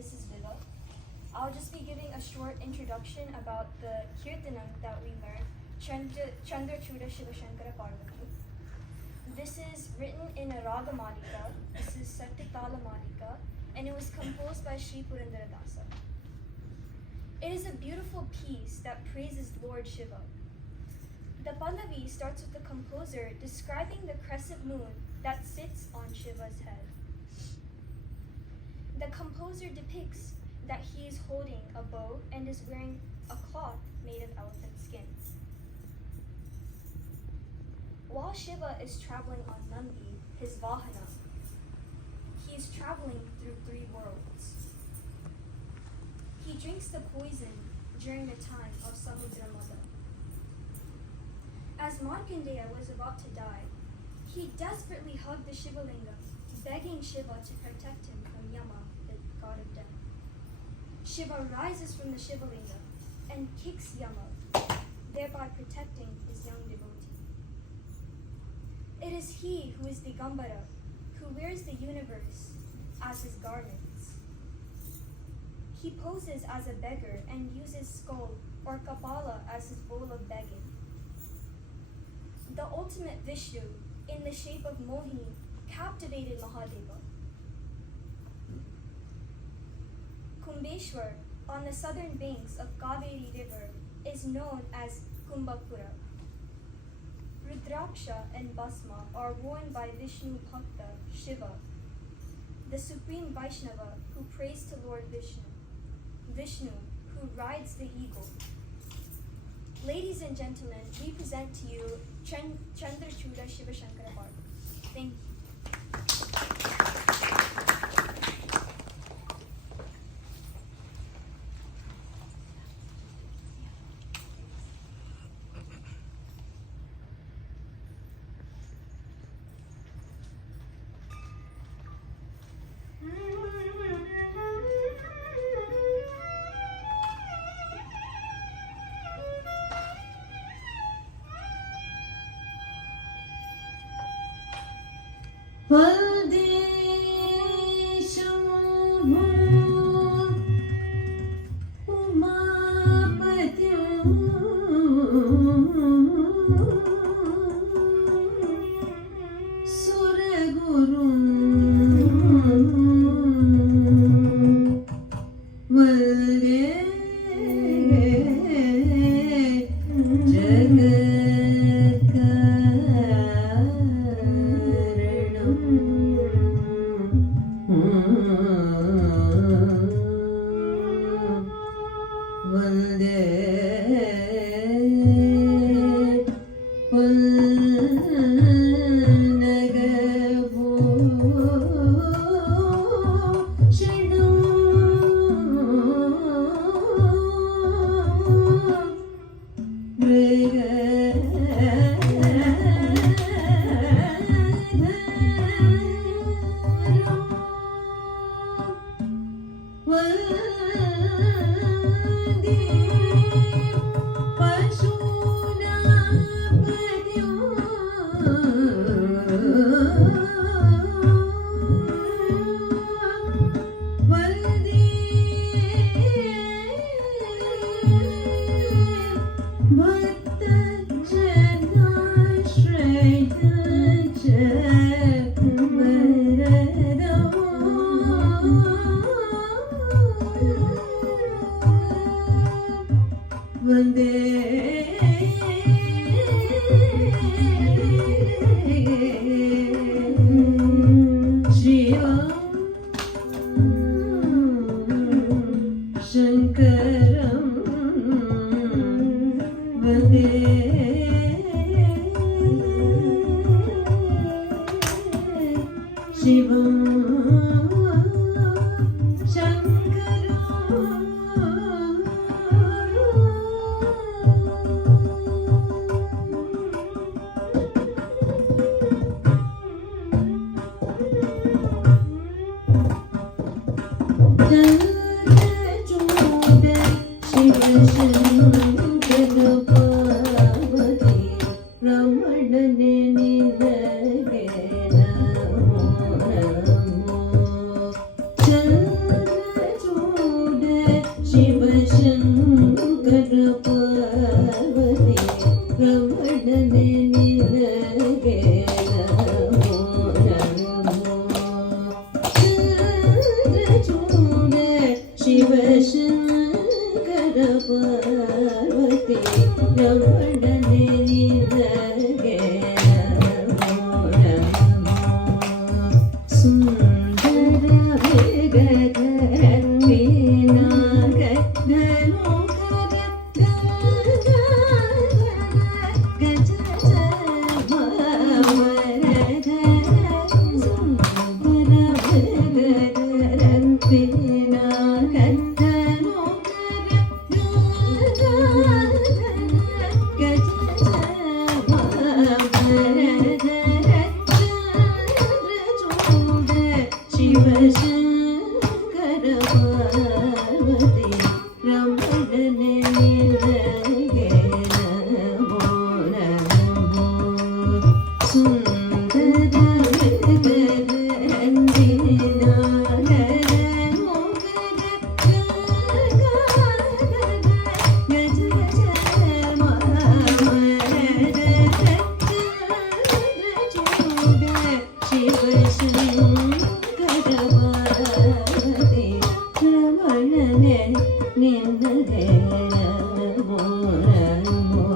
this is Viva. I'll just be giving a short introduction about the Kirtanam that we learned, Chandrachuda Shiva Shankara Parvati. This is written in a Raga Malika, this is Satyatala Malika, and it was composed by Sri Purandaradasa. It is a beautiful piece that praises Lord Shiva. The Pallavi starts with the composer describing the crescent moon that sits on Shiva's head. The composer depicts that he is holding a bow and is wearing a cloth made of elephant skins. While Shiva is traveling on Nandi, his Vahana, he is traveling through 3 worlds. He drinks the poison during the time of Samudra Mother. As Markandeya was about to die, he desperately hugged the Shivalinga, begging Shiva to protect him from Yama, the god of death. Shiva rises from the Shivalinga and kicks Yama, thereby protecting his young devotee. It is he who is Digambara, who wears the universe as his garments. He poses as a beggar and uses skull or kapala as his bowl of begging. The ultimate Vishnu, in the shape of Mohini, captivated Mahadeva. Kumbeshwar, on the southern banks of Kaveri River, is known as Kumbapura. Rudraksha and Basma are worn by Vishnu Bhakta, Shiva, the supreme Vaishnava who prays to Lord Vishnu, Vishnu who rides the eagle. Ladies and gentlemen, we present to you Chandrachuda Shiva Shankara Parvati. Thank you. Chandra Shivashankara Parvati ರಮಣನೆ ನಿನಗೆ ಸುಂದರ ವೇಗಧರ ವೀಣಾಗಧನು ಗಜ ಶಿವಶಂಕರ ಪಾರ್ವತಿ ರಮಣನೆ ನಿನಗೆ ನಮೋ ನಮೋ ಸುಂದರ ರಮಣನೆ ನಿನಗೆ ನಮೋ ನಮೋ ರಮಣನೆ ನಿನಗೆ ನಮೋ ನಮೋ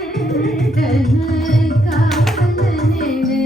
ಮಾಲವೃಕಂಡನ ಕಾಲನೆನೆ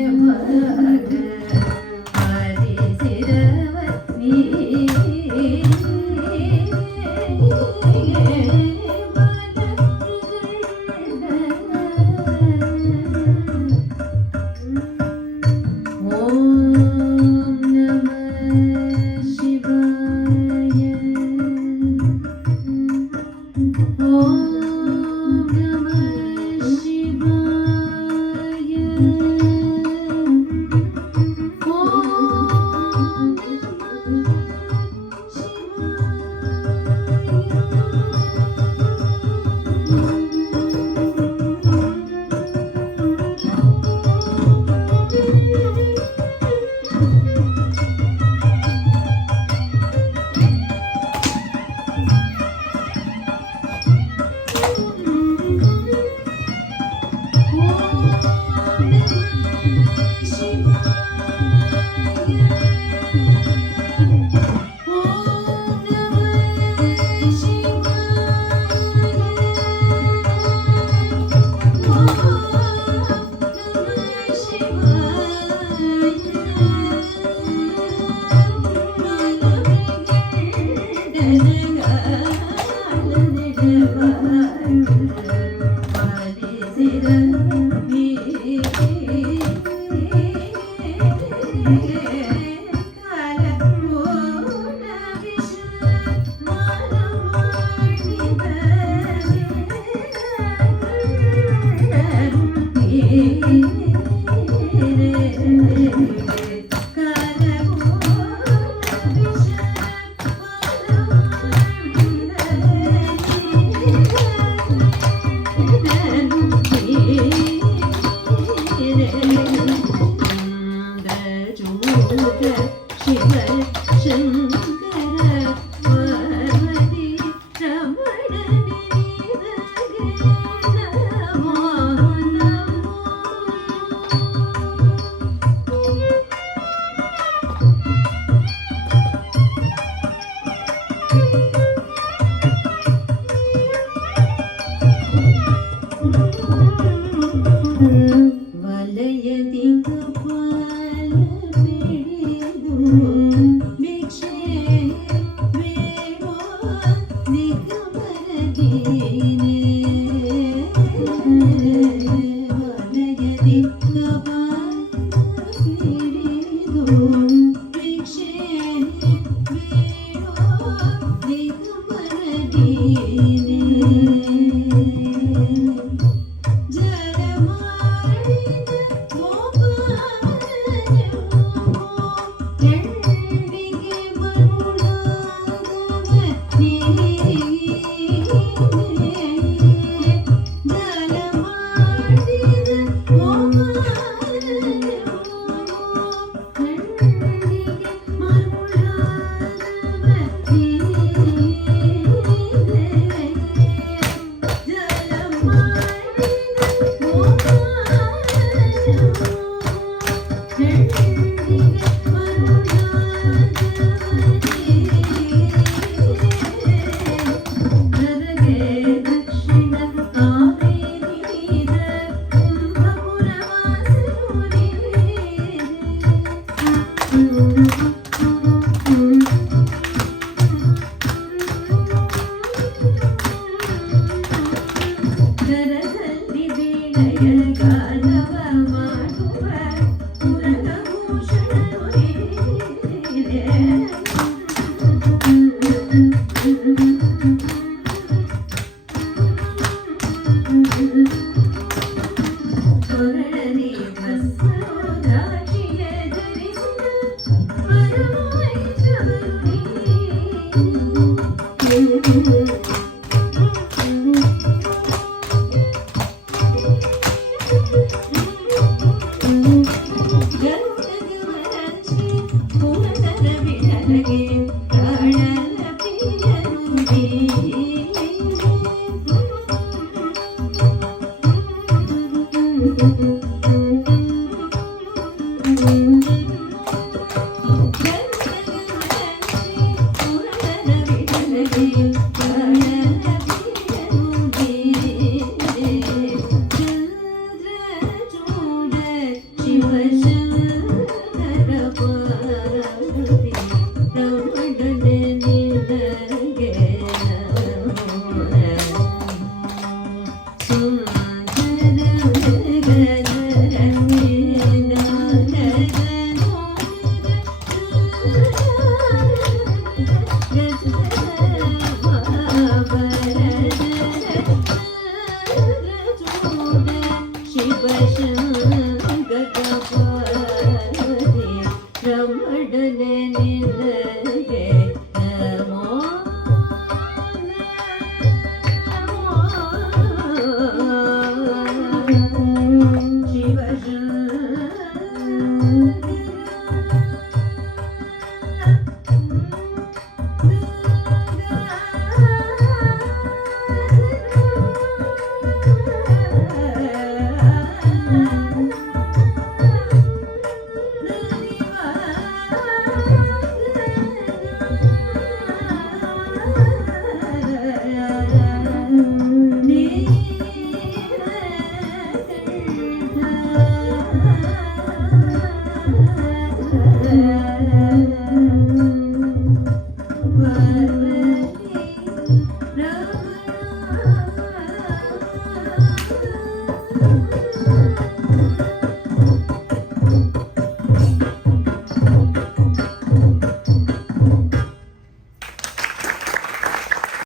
ವಲಯದಿ ಕಪಾಲ ಪಿಡಿದು ಭಿಕ್ಷೆ ಬೇಡೋ ದಿಗಂಬರದೀನೆ ವಲಯದಿ ಕಪಾಲ ಪಿಡಿದು ಭಿಕ್ಷೆ ಬೇಡೋ ದಿಗಂಬರದೀನೆ